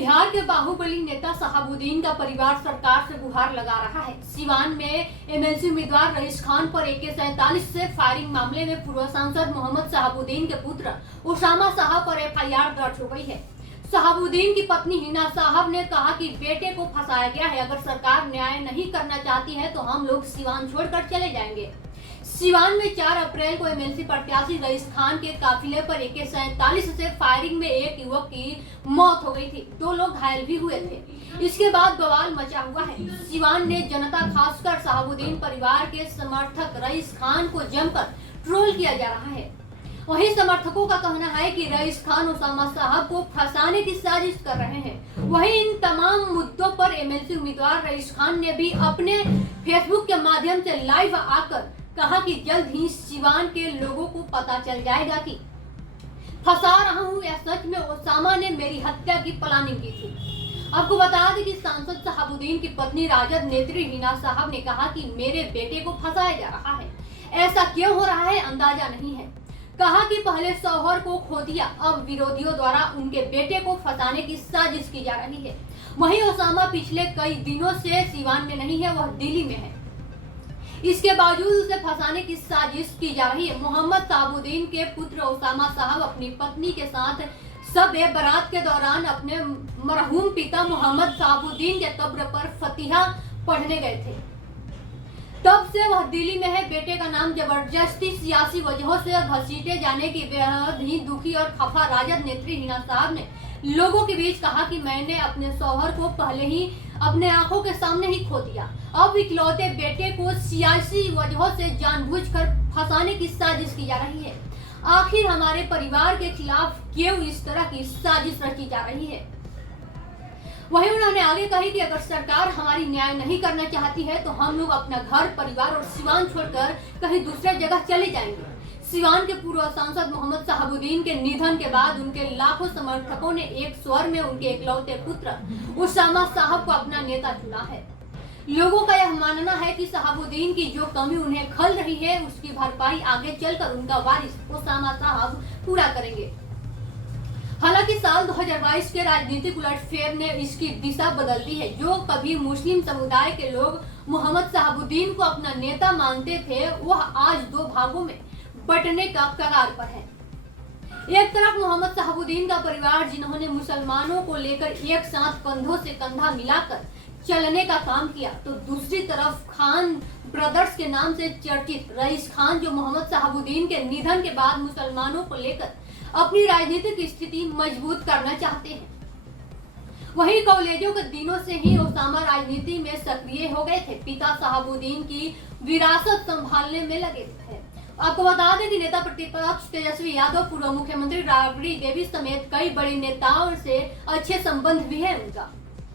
बिहार के बाहुबली नेता शहाबुद्दीन का परिवार सरकार से गुहार लगा रहा है। सिवान में एमएलसी उम्मीदवार रईस खान पर AK-47 से फायरिंग मामले में पूर्व सांसद मोहम्मद शहाबुद्दीन के पुत्र उसामा साहब पर FIR दर्ज हो गई है। शहाबुद्दीन की पत्नी हिना साहब ने कहा कि बेटे को फंसाया गया है। अगर सरकार न्याय नहीं करना चाहती है तो हम लोग सिवान छोड़कर चले जाएंगे। सिवान में 4 अप्रैल को एमएलसी प्रत्याशी रईस खान के काफिले पर AK-47 से फायरिंग में एक युवक की मौत हो गई थी। 2 लोग घायल भी हुए थे। इसके बाद बवाल मचा हुआ है। सिवान ने जनता, खासकर शहाबुद्दीन परिवार के समर्थक रईस खान को जमकर ट्रोल किया जा रहा है। वहीं समर्थकों का कहना है कि रईस खान उसामा साहब को फंसाने की साजिश कर रहे हैं। वहीं इन तमाम मुद्दों पर एमएलसी उम्मीदवार रईस खान ने भी अपने फेसबुक के माध्यम से लाइव आकर कहा कि जल्द ही सिवान के लोगों को पता चल जाएगा कि फंसा रहा हूं या सच में उसामा ने मेरी हत्या की प्लानिंग की थी। आपको बता दें कि सांसद शहाबुद्दीन की पत्नी राजद नेत्री हिना साहब ने कहा कि मेरे बेटे को फंसाया जा रहा है। ऐसा क्यों हो रहा है अंदाजा नहीं है। कहा कि पहले शौहर को खो दिया, अब विरोधियों द्वारा उनके बेटे को फंसाने की साजिश की जा रही है। वहीं उसामा पिछले कई दिनों से सिवान में नहीं है, वह दिल्ली में है। इसके बावजूद उसे फंसाने की साजिश की जा रही है। मोहम्मद शहाबुद्दीन के पुत्र उसामा साहब अपनी पत्नी के साथ शब-ए बारात के दौरान अपने मरहूम पिता मोहम्मद शहाबुद्दीन के कब्र पर फतिहा पढ़ने गए थे। तब से वह दिल्ली में है। बेटे का नाम जबरदस्ती सियासी वजहों से घसीटे जाने की बेहद ही दुखी और खफा राजद नेत्री हिना साहब ने लोगों के बीच कहा कि मैंने अपने शौहर को पहले ही अपने आंखों के सामने ही खो दिया। अब इकलौते बेटे को सियासी वजहों से जानबूझकर फंसाने की साजिश की जा रही है। आखिर हमारे परिवार के खिलाफ क्यों इस तरह की साजिश रची जा रही है। वहीं उन्होंने आगे कही कि अगर सरकार हमारी न्याय नहीं करना चाहती है तो हम लोग अपना घर, परिवार और सिवान छोड़कर कहीं दूसरे जगह चले जाएंगे। सिवान के पूर्व सांसद मोहम्मद शहाबुद्दीन के निधन के बाद उनके लाखों समर्थकों ने एक स्वर में उनके इकलौते पुत्र उसामा साहब को अपना नेता चुना है। लोगों का यह मानना है कि शहाबुद्दीन की जो कमी उन्हें खल रही है उसकी भरपाई आगे चलकर उनका वारिस उसामा साहब पूरा करेंगे। हालांकि साल 2022 के राजनीतिक उलटफेर ने इसकी दिशा बदल दी है। जो कभी मुस्लिम समुदाय के लोग मोहम्मद शहाबुद्दीन को अपना नेता मानते थे, वह आज 2 भागों में बंटने का कगार पर है। एक तरफ मोहम्मद शहाबुद्दीन का परिवार, जिन्होंने मुसलमानों को लेकर एक साथ कंधों से कंधा मिलाकर चलने का काम किया, तो दूसरी तरफ खान ब्रदर्स के नाम से चर्चित रईस खान, जो मोहम्मद शहाबुद्दीन के निधन के बाद मुसलमानों को लेकर अपनी राजनीतिक स्थिति मजबूत करना चाहते हैं। वहीं कॉलेजों के दिनों से ही उसामा राजनीति में सक्रिय हो गए थे। पिता शहाबुद्दीन की विरासत संभालने में लगे थे। आपको बता दें कि नेता प्रतिपक्ष तेजस्वी यादव, पूर्व मुख्यमंत्री राबड़ी देवी समेत कई बड़े नेताओं से अच्छे संबंध भी है उनका।